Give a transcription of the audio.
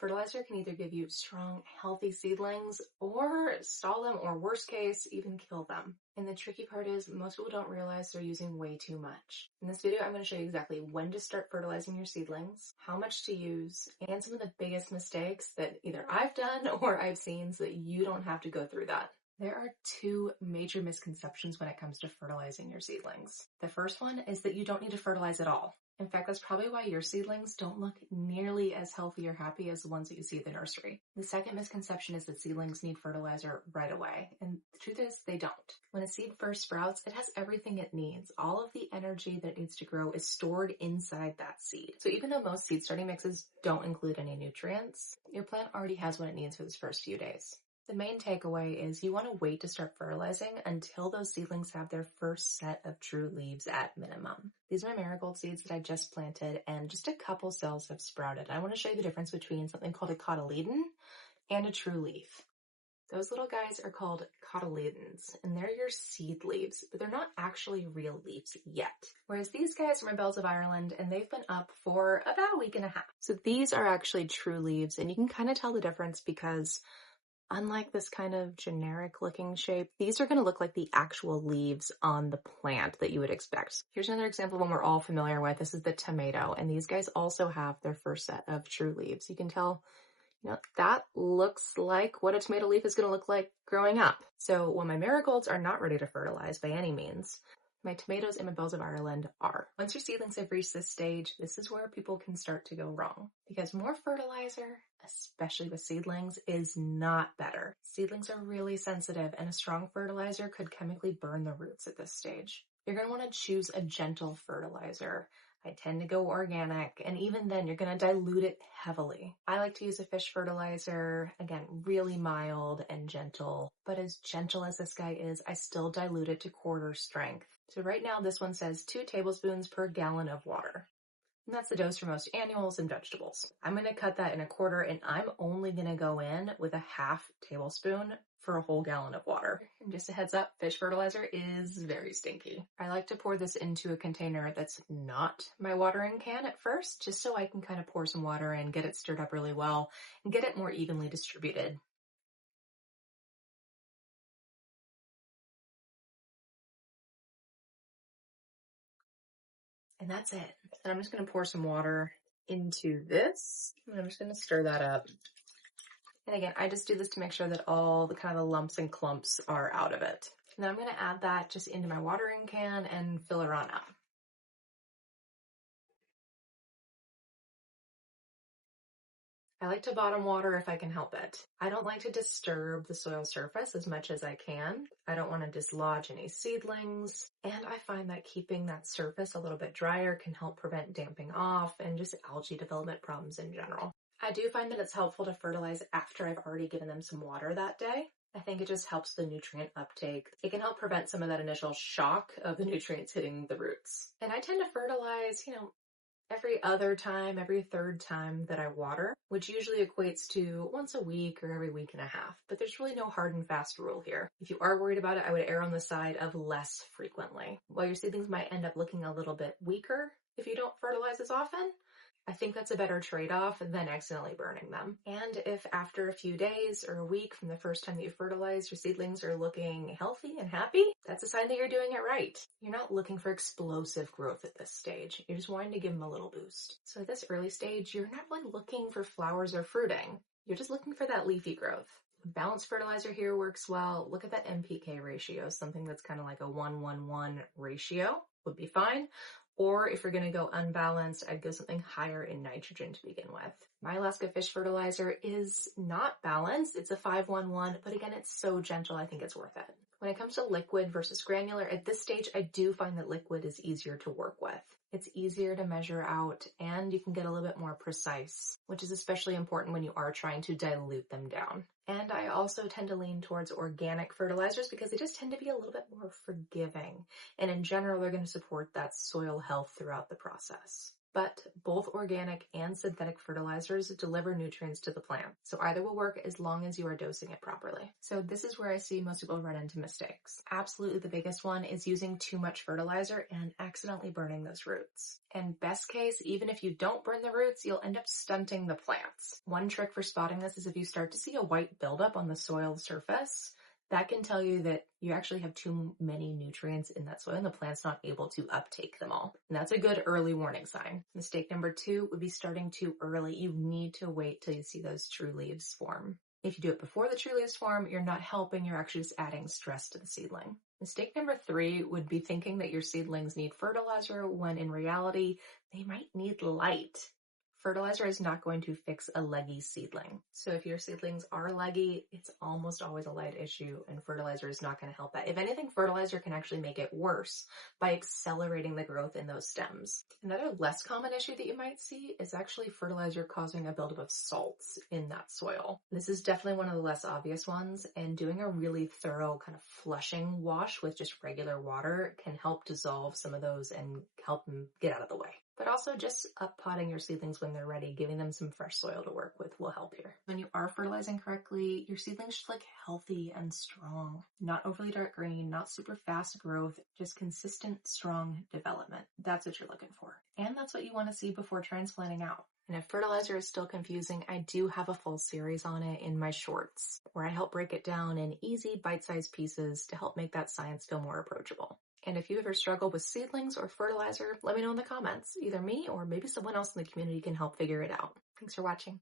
Fertilizer can either give you strong, healthy seedlings or stall them, or worst case, even kill them. And the tricky part is most people don't realize they're using way too much. In this video, I'm going to show you exactly when to start fertilizing your seedlings, how much to use, and some of the biggest mistakes that either I've done or I've seen so that you don't have to go through that. There are two major misconceptions when it comes to fertilizing your seedlings. The first one is that you don't need to fertilize at all. In fact, that's probably why your seedlings don't look nearly as healthy or happy as the ones that you see at the nursery. The second misconception is that seedlings need fertilizer right away, and the truth is they don't. When a seed first sprouts, it has everything it needs. All of the energy that it needs to grow is stored inside that seed. So even though most seed starting mixes don't include any nutrients, your plant already has what it needs for those first few days. The main takeaway is you want to wait to start fertilizing until those seedlings have their first set of true leaves at minimum. These are my marigold seeds that I just planted, and just a couple cells have sprouted. I want to show you the difference between something called a cotyledon and a true leaf. Those little guys are called cotyledons, and they're your seed leaves, but they're not actually real leaves yet. Whereas these guys are my bells of Ireland, and they've been up for about a week and a half. So these are actually true leaves, and you can kind of tell the difference because unlike this kind of generic looking shape, these are going to look like the actual leaves on the plant that you would expect. Here's another example of one we're all familiar with. This is the tomato, and these guys also have their first set of true leaves. You can tell, that looks like what a tomato leaf is going to look like growing up. So when my marigolds are not ready to fertilize by any means, my tomatoes and my bells of Ireland are. Once your seedlings have reached this stage, this is where people can start to go wrong. Because more fertilizer, especially with seedlings, is not better. Seedlings are really sensitive, and a strong fertilizer could chemically burn the roots at this stage. You're going to want to choose a gentle fertilizer. I tend to go organic, and even then you're going to dilute it heavily. I like to use a fish fertilizer, again, really mild and gentle, but as gentle as this guy is, I still dilute it to quarter strength. So right now this one says 2 tablespoons per gallon of water. And that's the dose for most annuals and vegetables. I'm going to cut that in a quarter, and I'm only going to go in with a half tablespoon for a whole gallon of water. And just a heads up, fish fertilizer is very stinky. I like to pour this into a container that's not my watering can at first, just so I can kind of pour some water in, get it stirred up really well, and get it more evenly distributed. And that's it. And I'm just going to pour some water into this, and I'm just going to stir that up. And again, I just do this to make sure that all the kind of the lumps and clumps are out of it. And then I'm going to add that just into my watering can and fill her on up. I like to bottom water if I can help it. I don't like to disturb the soil surface as much as I can. I don't want to dislodge any seedlings. And I find that keeping that surface a little bit drier can help prevent damping off and just algae development problems in general. I do find that it's helpful to fertilize after I've already given them some water that day. I think it just helps the nutrient uptake. It can help prevent some of that initial shock of the nutrients hitting the roots. And I tend to fertilize, every other time, every third time that I water, which usually equates to once a week or every week and a half. But there's really no hard and fast rule here. If you are worried about it, I would err on the side of less frequently. While your seedlings might end up looking a little bit weaker if you don't fertilize as often, I think that's a better trade-off than accidentally burning them. And if after a few days or a week from the first time that you fertilize, your seedlings are looking healthy and happy, that's a sign that you're doing it right. You're not looking for explosive growth at this stage. You're just wanting to give them a little boost. So at this early stage, you're not really looking for flowers or fruiting. You're just looking for that leafy growth. Balanced fertilizer here works well. Look at that NPK ratio. Something that's kind of like a 1-1-1 ratio would be fine. Or if you're going to go unbalanced, I'd go something higher in nitrogen to begin with. My Alaska fish fertilizer is not balanced. It's a 5-1-1, but again, it's so gentle, I think it's worth it. When it comes to liquid versus granular, at this stage, I do find that liquid is easier to work with. It's easier to measure out, and you can get a little bit more precise, which is especially important when you are trying to dilute them down. And I also tend to lean towards organic fertilizers because they just tend to be a little bit more forgiving. And in general, they're going to support that soil health throughout the process. but both organic and synthetic fertilizers deliver nutrients to the plant. So either will work as long as you are dosing it properly. So this is where I see most people run into mistakes. Absolutely the biggest one is using too much fertilizer and accidentally burning those roots. And best case, even if you don't burn the roots, you'll end up stunting the plants. One trick for spotting this is if you start to see a white buildup on the soil surface, that can tell you that you actually have too many nutrients in that soil and the plant's not able to uptake them all. And that's a good early warning sign. Mistake number 2 would be starting too early. You need to wait till you see those true leaves form. If you do it before the true leaves form, you're not helping, you're actually just adding stress to the seedling. Mistake number 3 would be thinking that your seedlings need fertilizer when in reality, they might need light. Fertilizer is not going to fix a leggy seedling. So if your seedlings are leggy, it's almost always a light issue, and fertilizer is not going to help that. If anything, fertilizer can actually make it worse by accelerating the growth in those stems. Another less common issue that you might see is actually fertilizer causing a buildup of salts in that soil. This is definitely one of the less obvious ones, and doing a really thorough kind of flushing wash with just regular water can help dissolve some of those and help them get out of the way. But also just up-potting your seedlings when they're ready, giving them some fresh soil to work with will help here. When you are fertilizing correctly, your seedlings should look healthy and strong. Not overly dark green, not super fast growth, just consistent, strong development. That's what you're looking for. And that's what you want to see before transplanting out. And if fertilizer is still confusing, I do have a full series on it in my shorts, where I help break it down in easy bite-sized pieces to help make that science feel more approachable. And if you ever struggle with seedlings or fertilizer, let me know in the comments. Either me or maybe someone else in the community can help figure it out. Thanks for watching.